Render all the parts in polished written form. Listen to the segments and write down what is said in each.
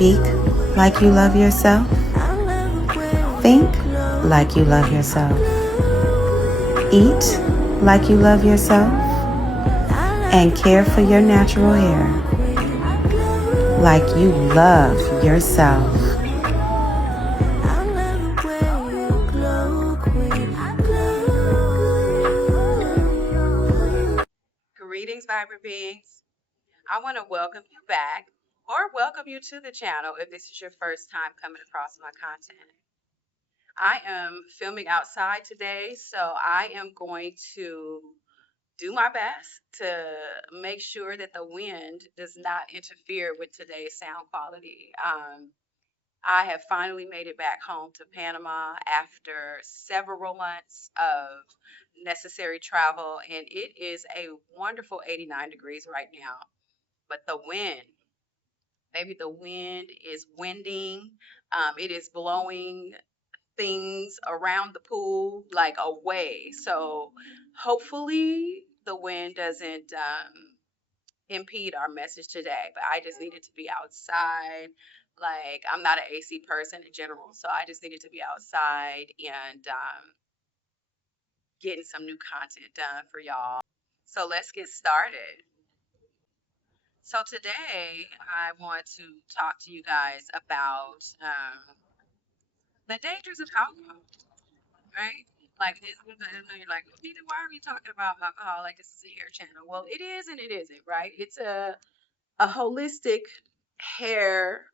Speak like you love yourself. Think like you love yourself. Eat like you love yourself. And care for your natural hair like you love yourself. Greetings, vibrant beings. I want to welcome you back or welcome you to the channel if this is your first time coming across my content. I am filming outside today, so I am going to do my best to make sure that the wind does not interfere with today's sound quality. I have finally made it back home to Panama after several months of necessary travel, and it is a wonderful 89 degrees right now. But the wind, maybe the wind is winding, it is blowing things around the pool like away. So hopefully the wind doesn't impede our message today. But I just needed to be outside. Like, I'm not an AC person in general, so I just needed to be outside and getting some new content done for y'all. So let's get started. So today I want to talk to you guys about the dangers of alcohol, right? Like this, you're like, Nita, why are we talking about alcohol? Like this is a hair channel. Well, it is and it isn't, right? It's a holistic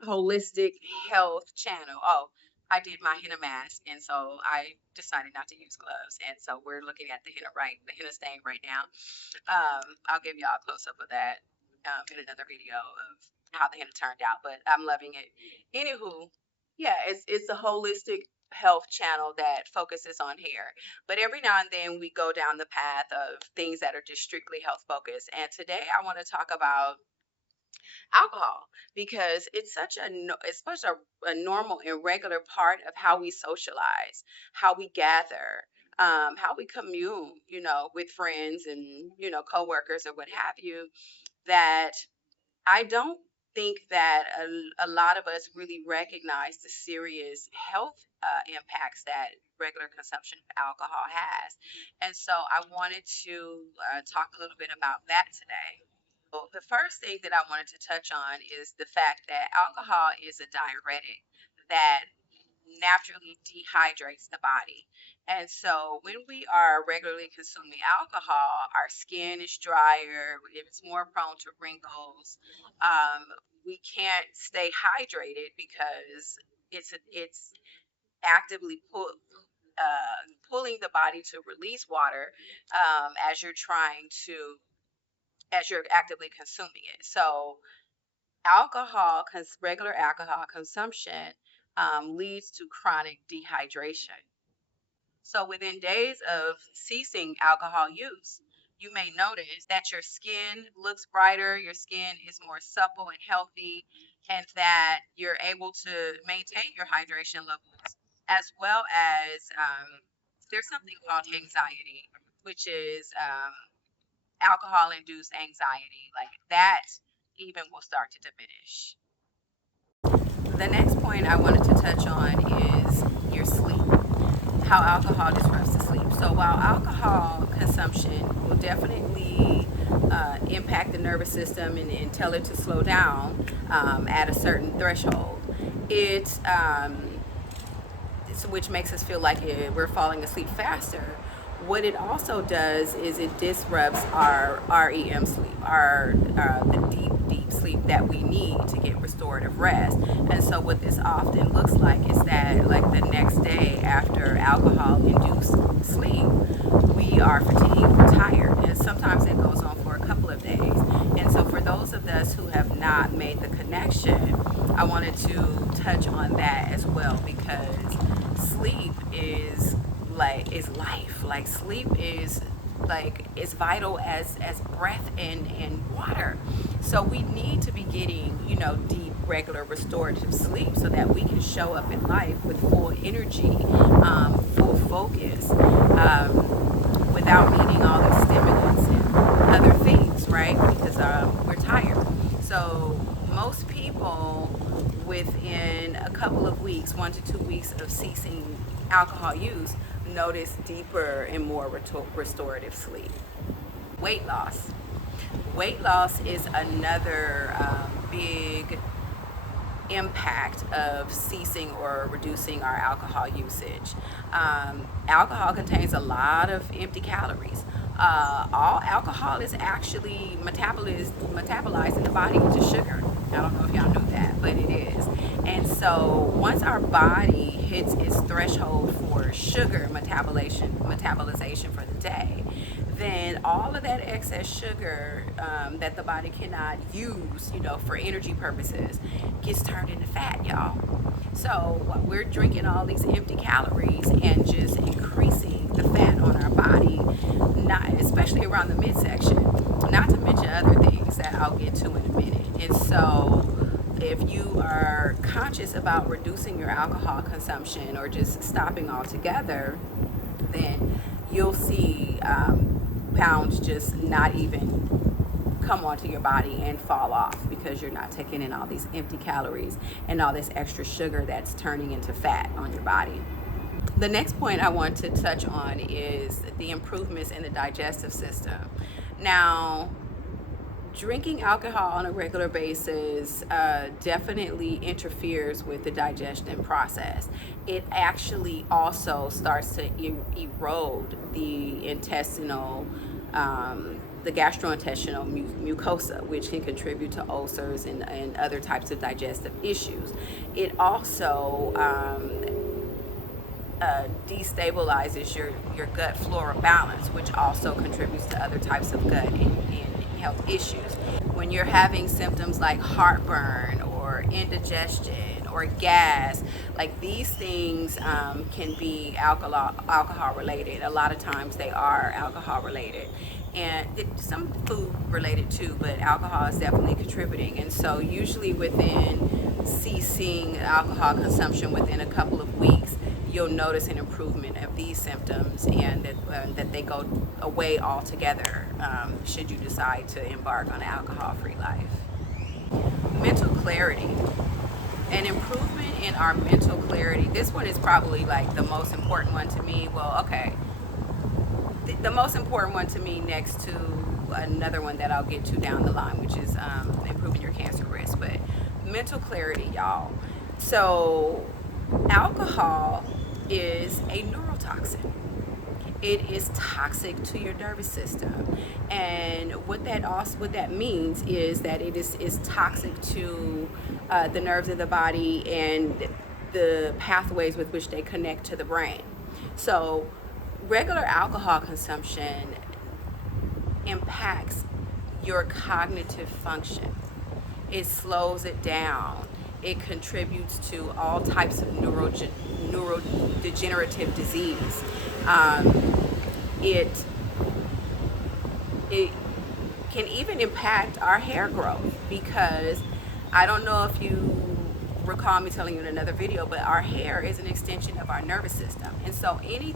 holistic health channel. Oh, I did my henna mask, and so I decided not to use gloves, and so we're looking at the henna stain right now. I'll give y'all a close up of that in another video of how the henna turned out, but I'm loving it. Anywho, yeah, it's a holistic health channel that focuses on hair, but every now and then we go down the path of things that are just strictly health focused. And today I want to talk about alcohol because it's such a normal and regular part of how we socialize, how we gather, how we commune, with friends and coworkers or what have you. That I don't think that a lot of us really recognize the serious health impacts that regular consumption of alcohol has. And so I wanted to talk a little bit about that today. So the first thing that I wanted to touch on is the fact that alcohol is a diuretic that naturally dehydrates the body. And so when we are regularly consuming alcohol, our skin is drier, it's more prone to wrinkles. Um, we can't stay hydrated because it's actively pulling the body to release water as you're actively consuming it. So regular alcohol consumption leads to chronic dehydration. So within days of ceasing alcohol use, you may notice that your skin looks brighter, your skin is more supple and healthy, and that you're able to maintain your hydration levels, as well as there's something called anxiety, which is alcohol induced anxiety. Like that even will start to diminish. The next point I wanted to touch on is your sleep, how alcohol disrupts the sleep. So while alcohol consumption will definitely impact the nervous system and tell it to slow down at a certain threshold, which makes us feel like we're falling asleep faster. What it also does is it disrupts our REM sleep, the deep sleep that we need to get restorative rest. And so what this often looks like is that, like, the next day after alcohol-induced sleep, we are fatigued, we're tired, and sometimes it goes on for a couple of days. And so for those of us who have not made the connection, I wanted to touch on that as well, because sleep is life. Like, sleep is vital as breath and water. So we need to be getting deep, regular, restorative sleep so that we can show up in life with full energy, full focus, without needing all the stimulants and other things, right? Because we're tired. So most people within a couple of weeks, 1 to 2 weeks of ceasing alcohol use, notice deeper and more restorative sleep. Weight loss. Weight loss is another big impact of ceasing or reducing our alcohol usage. Alcohol contains a lot of empty calories. All alcohol is actually metabolized in the body into sugar. I don't know if y'all knew that, but it is. And so once our body hits its threshold for sugar metabolization for the day, then all of that excess sugar that the body cannot use, for energy purposes, gets turned into fat, y'all. So we're drinking all these empty calories and just increasing the fat on our body, especially around the midsection, not to mention other things that I'll get to in a minute. And so if you are conscious about reducing your alcohol consumption or just stopping altogether, then you'll see pounds just not even come onto your body and fall off because you're not taking in all these empty calories and all this extra sugar that's turning into fat on your body. The next point I want to touch on is the improvements in the digestive system. Now, drinking alcohol on a regular basis definitely interferes with the digestion process. It actually also starts to erode the the gastrointestinal mucosa, which can contribute to ulcers and other types of digestive issues. It also destabilizes your gut flora balance, which also contributes to other types of gut and health issues. When you're having symptoms like heartburn or indigestion or gas, like these things can be alcohol related. A lot of times they are alcohol related, and some food related too, but alcohol is definitely contributing. And so usually within ceasing alcohol consumption within a couple of weeks, you'll notice an improvement of these symptoms, and that they go away altogether should you decide to embark on an alcohol-free life. Mental clarity. An improvement in our mental clarity. This one is probably like the most important one to me. Well, okay. The most important one to me next to another one that I'll get to down the line, which is improving your cancer risk. But mental clarity, y'all. So alcohol is a neurotoxin. It is toxic to your nervous system, and what that means is that it is toxic to the nerves of the body and the pathways with which they connect to the brain. So regular alcohol consumption impacts your cognitive function. It slows it down. It contributes to all types of neurodegenerative disease. It can even impact our hair growth, because I don't know if you recall me telling you in another video, but our hair is an extension of our nervous system. And so and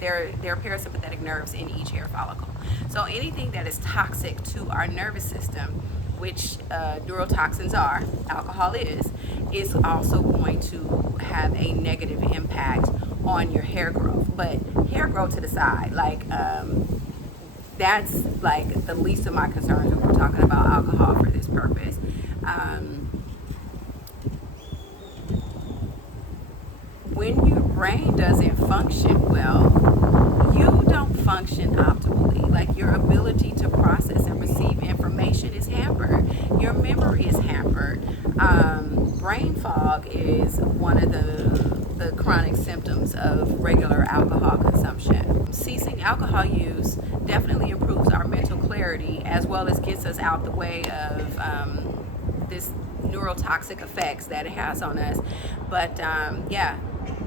there are parasympathetic nerves in each hair follicle. So anything that is toxic to our nervous system, which neurotoxins are, alcohol is also going to have a negative impact on your hair growth. But hair growth to the side, that's like the least of my concerns when we're talking about alcohol for this purpose. When your brain doesn't function well, you don't function optimally. Like, your ability to process and receive information is hampered. Your memory is hampered. Brain fog is one of the chronic symptoms of regular alcohol consumption. Ceasing alcohol use definitely improves our mental clarity, as well as gets us out the way of this neurotoxic effects that it has on us. But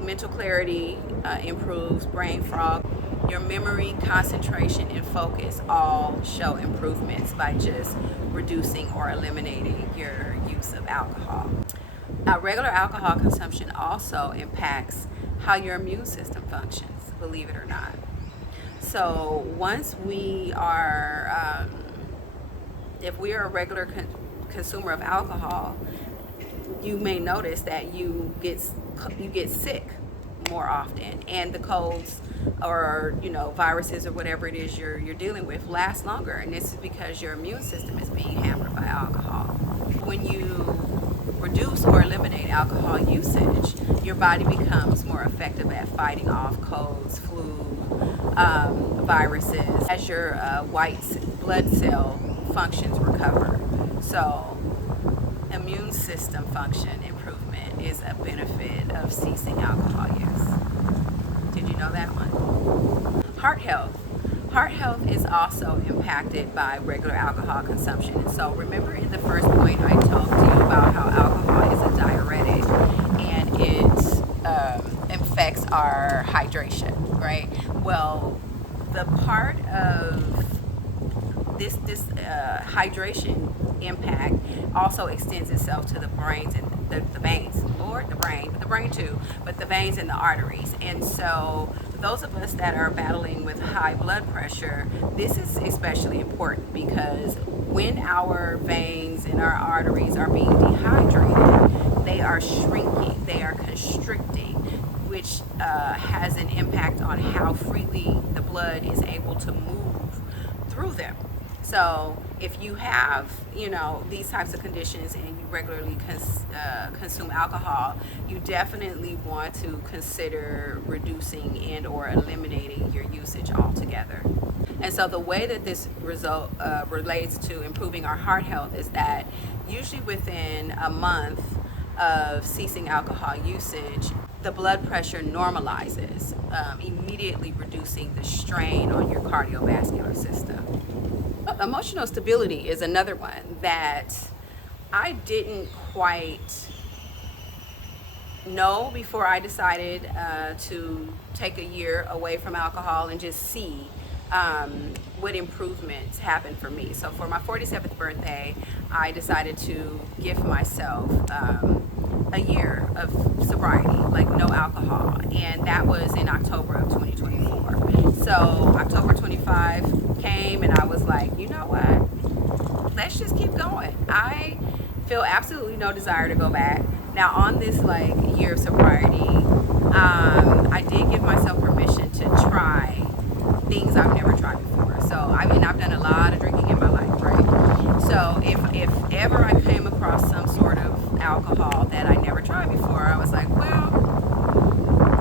mental clarity improves, brain fog. Your memory, concentration, and focus all show improvements by just reducing or eliminating your use of alcohol. Regular alcohol consumption also impacts how your immune system functions, believe it or not. So once we are, if we are a regular consumer of alcohol, you may notice that you get sick more often, and the colds or viruses or whatever it is you're dealing with last longer, and this is because your immune system is being hampered by alcohol. When you reduce or eliminate alcohol usage, your body becomes more effective at fighting off colds, flu, viruses, as your white blood cell functions recover. So immune system function improvement is a benefit of ceasing alcohol use. Did you know that one? Heart health. Heart health is also impacted by regular alcohol consumption. So remember in the first point I talked to you about how alcohol is a diuretic and it affects our hydration, right? Well, the part of this hydration impact also extends itself to the brains and the veins, or the brain too, but the veins and the arteries. And so those of us that are battling with high blood pressure, this is especially important, because when our veins and our arteries are being dehydrated, they are shrinking, they are constricting, which has an impact on how freely the blood is able to move through them. So if you have, these types of conditions and you regularly consume alcohol, you definitely want to consider reducing and or eliminating your usage altogether. And so the way that this relates to improving our heart health is that usually within a month of ceasing alcohol usage, the blood pressure normalizes, immediately reducing the strain on your cardiovascular system. Emotional stability is another one that I didn't quite know before I decided to take a year away from alcohol and just see what improvements happened for me. So for my 47th birthday, I decided to give myself a year of sobriety, like no alcohol, and that was in October of 2024. So October 25 came and I was like, you know what, let's just keep going. I feel absolutely no desire to go back. Now on this year of sobriety, I did give myself permission to try things I've never tried before. So I've done a lot of drinking in my life, right? So if ever I came across some sort of alcohol that I never tried before, I was like, well,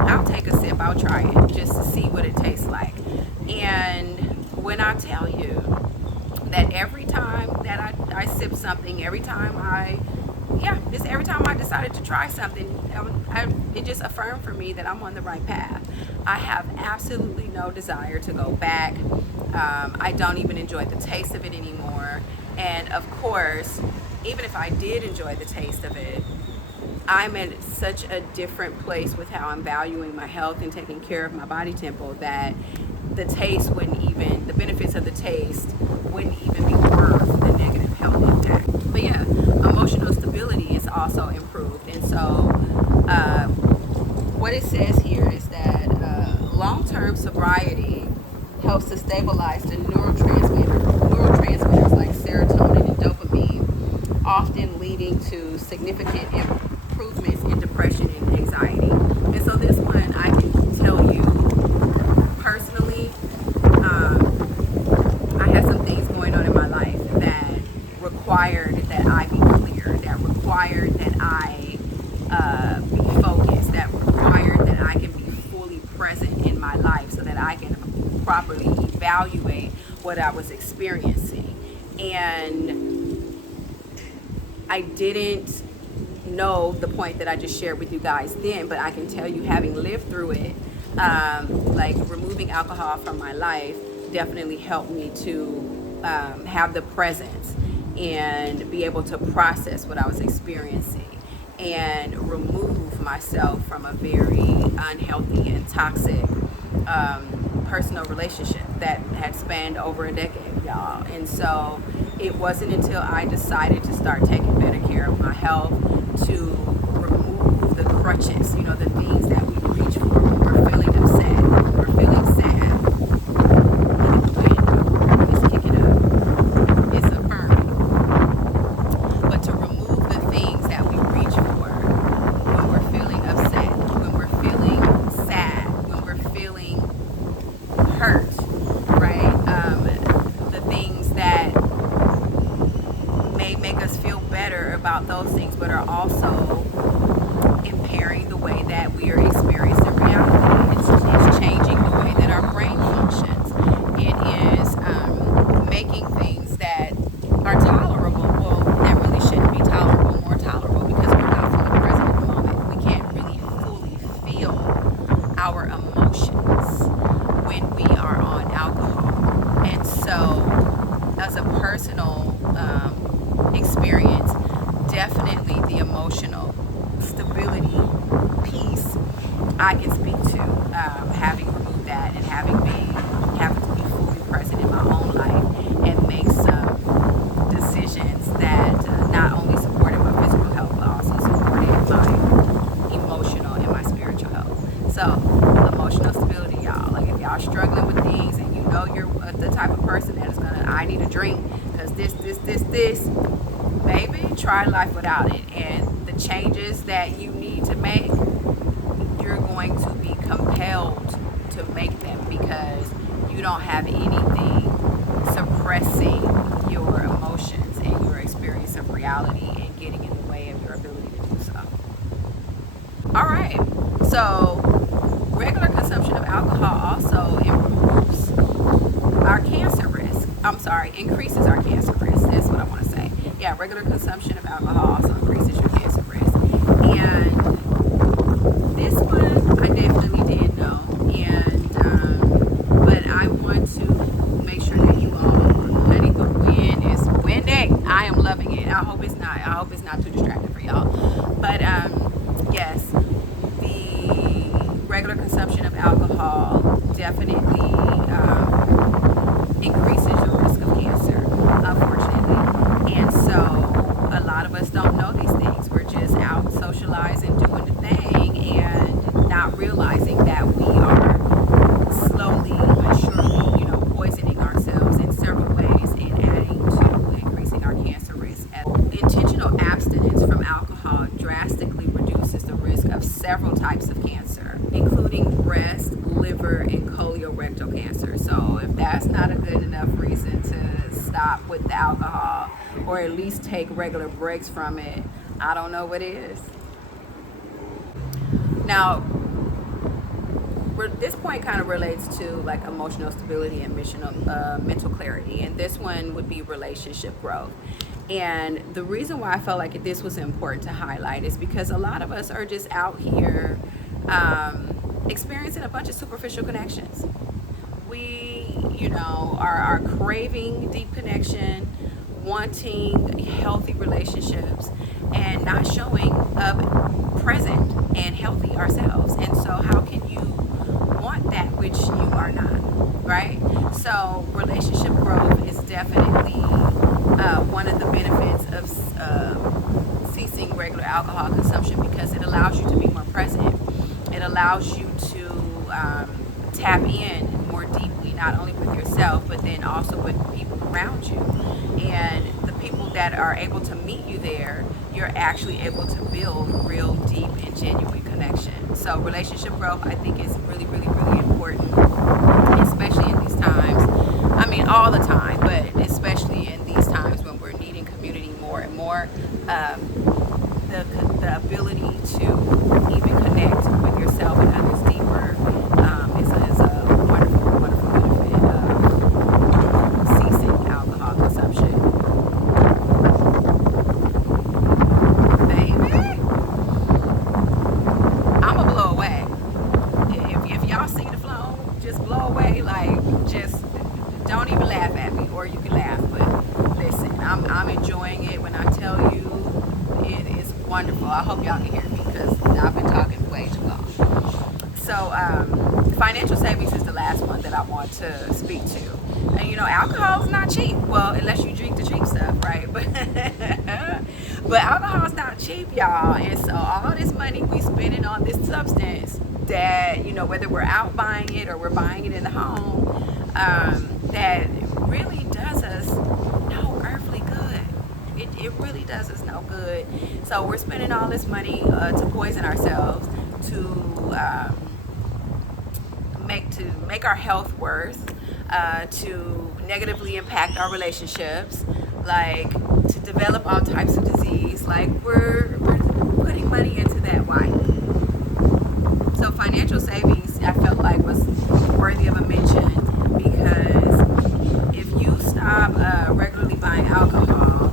I'll take a sip, I'll try it just to see what it tastes like. And when I tell you that every time that I sip something, every time I decided to try something, it just affirmed for me that I'm on the right path. I have absolutely no desire to go back. I don't even enjoy the taste of it anymore. And of course, even if I did enjoy the taste of it, I'm at such a different place with how I'm valuing my health and taking care of my body temple that the benefits of the taste wouldn't even be worth the negative health impact. But yeah, emotional stability is also improved. And so what it says here is that long-term sobriety helps to stabilize the neurotransmitters like serotonin and dopamine, often leading to significant improvements in depression and anxiety. And so this one, I can tell you personally, I had some things going on in my life that required that I be clear, that required that I be focused, that required that I can be fully present in my life so that I can properly evaluate what I was experiencing. And I didn't know the point that I just shared with you guys then, but I can tell you, having lived through it, removing alcohol from my life definitely helped me to have the presence and be able to process what I was experiencing and remove myself from a very unhealthy and toxic personal relationship that had spanned over a decade, y'all. And so it wasn't until I decided to start taking better care of my health, to remove the crutches, the things that we reach for when we're feeling upset, when we're feeling sad. It's kicking up. It's affirming. about those things, but are also impairing the way that we are experiencing reality. It's changing the way that our brain functions. It is making things that are tolerable, well, that really shouldn't be tolerable, more tolerable, because we're not fully present in the moment. We can't really fully feel our emotions when we are on alcohol. And so, as a personal experience, definitely the emotional stability piece I can speak to, having removed that and having to be fully present in my own life and make some decisions that not only supported my physical health but also supported my emotional and my spiritual health. So emotional stability, y'all. Like, if y'all struggling with things and you know you're the type of person that is gonna, I need a drink because this, baby, try life without it. And the changes that you need to make, you're going to be compelled to make them, because you don't have anything suppressing your emotions and your experience of reality and getting in the way of your ability to do so. All right, so regular consumption of alcohol also improves our cancer risk. Increases our cancer risk. That's what I want to say. Yeah, regular consumption of alcohol also increases your cancer risk. And this one I definitely did know. And but I want to make sure that you all, honey, the wind is windy. I am loving it. I hope it's not too distracting for y'all. But yes, the regular consumption of alcohol definitely increases your risk of cancer, unfortunately. And so a lot of us don't know these things. We're just out socializing, doing the thing, and not realizing that we are slowly but surely, poisoning ourselves in several ways and adding to increasing our cancer risk. Intentional abstinence from alcohol drastically reduces the risk of several types of cancer, including breast, liver, and colorectal cancer. So if that's not a good enough reason to stop with the alcohol, or at least take regular breaks from it, I don't know what is. Now, this point kind of relates to like emotional stability and mental clarity, and this one would be relationship growth. And the reason why I felt like this was important to highlight is because a lot of us are just out here experiencing a bunch of superficial connections. We, are craving deep connection, wanting healthy relationships, and not showing up present and healthy ourselves. And so how can you want that which you are not, right? So relationship growth is definitely one of the benefits of ceasing regular alcohol consumption, because it allows you to be more present. It allows you to tap in more deeply, not only with yourself, but then also with the people around you. And the people that are able to meet you there, you're actually able to build real deep and genuine connection. So relationship growth, I think, is really, really, really important, especially in these times. I mean, all the time, but especially in these times when we're needing community more and more. The ability to even connect with yourself and others deeper is a wonderful, wonderful benefit of ceasing alcohol consumption. Baby, I'ma blow away. If y'all see the flow, just blow away. Like, just don't even laugh at me, or you can laugh. But listen, I'm enjoying it. When I tell you, it is wonderful. I hope y'all can hear me, because I've been talking way too long. So financial savings is the last one that I want to speak to. And alcohol is not cheap. Well, unless you drink the cheap stuff, right? But alcohol is not cheap, y'all. And so all this money we spending on this substance that, whether we're out buying it or we're buying it in the home, that really does us no earthly good. It really does us no good. So we're spending all this money to poison ourselves, to make our health worse, to negatively impact our relationships, like to develop all types of disease. Like we're putting money into that. Why? So financial savings, I felt like, was worthy of a mention, because if you stop regularly buying alcohol,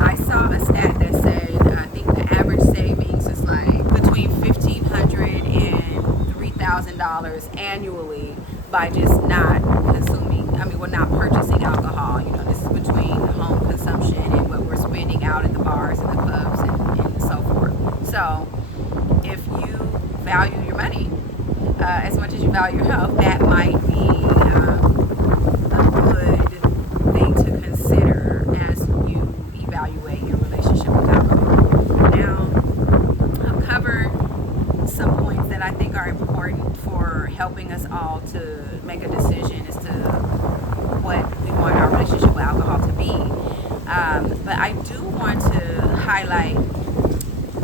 I saw a stat that said I think the average savings is like between $1,500 and $3,000 annually by just not consuming. Well, not purchasing alcohol. This is between home consumption and what we're spending out at the bars and the clubs and so forth. So if you value your money as much as you value your health, that might be a good thing to consider as you evaluate your relationship with alcohol. Now, I've covered some points that I think are important for helping us all to make a decision as to what we want our relationship with alcohol to be. But I do want to highlight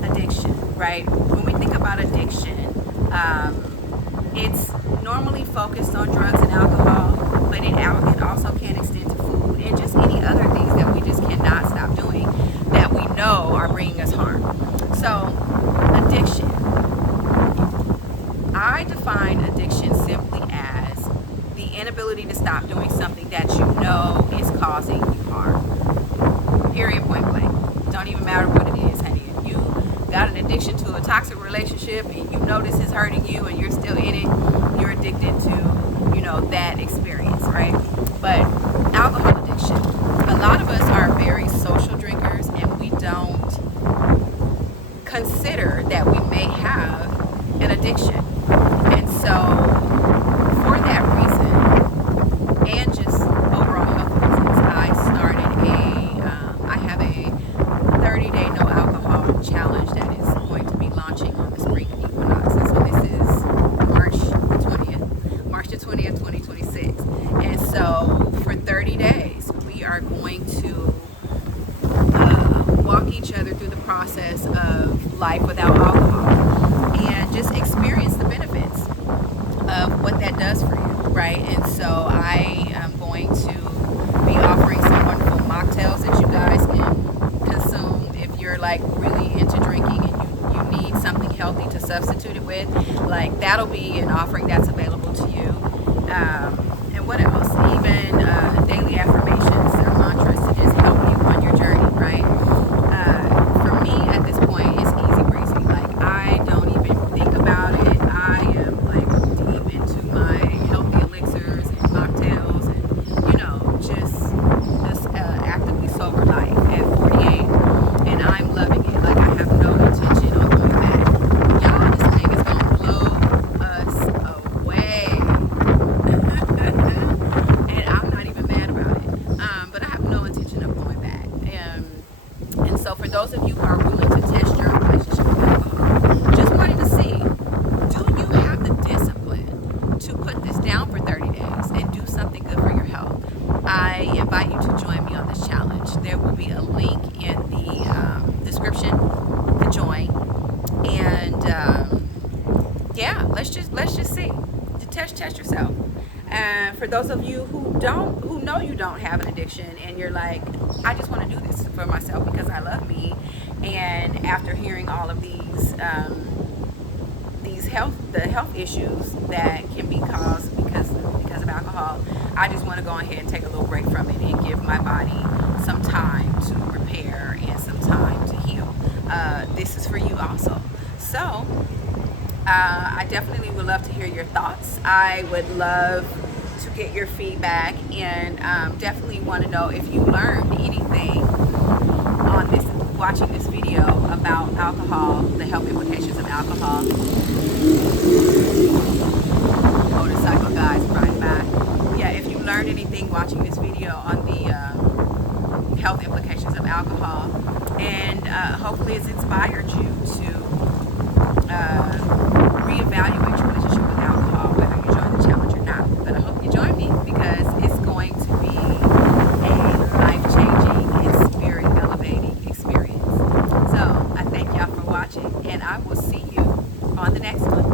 addiction, right? When we think about addiction, it's normally focused on drugs and alcohol, but it also can extend to food and just any other things that we just cannot stop doing that we know are bringing us harm. So, addiction. I define addiction simply as the inability to stop doing something that you know is causing you harm. Period, point blank. Don't even matter what it is, honey. If you got an addiction to a toxic relationship and you know this is hurting you and you're still in it, you're addicted to, that experience, right? But alcohol addiction, a lot of us are very social drinkers and we don't consider that we may have an addiction. And so for that reason, and just overall health reasons, I have a 30-day no alcohol challenge that is going to be launching on the spring equinox. And so this is March the 20th, 2026. And so for 30 days, we are going to walk each other through the process of life without alcohol and just experience the benefits of what that does for you, right? And so I am going to be offering some wonderful mocktails that you guys can consume if you're like really into drinking and you need something healthy to substitute it with. Like that'll be an offering that's available to you. And what else? Even daily affirmations or mantras to just help you on your journey, right? For me at this point, it's easy breezy. Like I don't even think about it. I am like deep into my healthy elixirs and mocktails and just actively sober life at 48, and I'm loving it. Like I have no intention on going back. Y'all, this thing is gonna blow us away. And I'm not even mad about it. But I have no intention of going back. And so for those of you who are willing to test your relationship with alcohol, just wanted to see, do you have the discipline to put this down for 30 days and do something good for your health? I invite you to join me on this challenge. There will be a link in the description to join. And let's just see. To test yourself. And for those of you who know you don't have an addiction and you're like, I just want to do this for myself because I love me, and after hearing all of these health issues that can be caused because of alcohol, I just want to go ahead and take a little break from it and give my body some time to repair and some time to heal. This is for you also. So I definitely would love to hear your thoughts. I would love to get your feedback, and definitely want to know if you learned anything on watching this video about alcohol, the health implications of alcohol. Motorcycle guys riding by. Yeah, if you learned anything watching this video on the health implications of alcohol, and hopefully it's inspired you to reevaluate your relationship with alcohol, whether you join the challenge or not. But I hope you join me because it's going to be a life-changing and spirit-elevating experience. So I thank y'all for watching, and I will see you on the next one.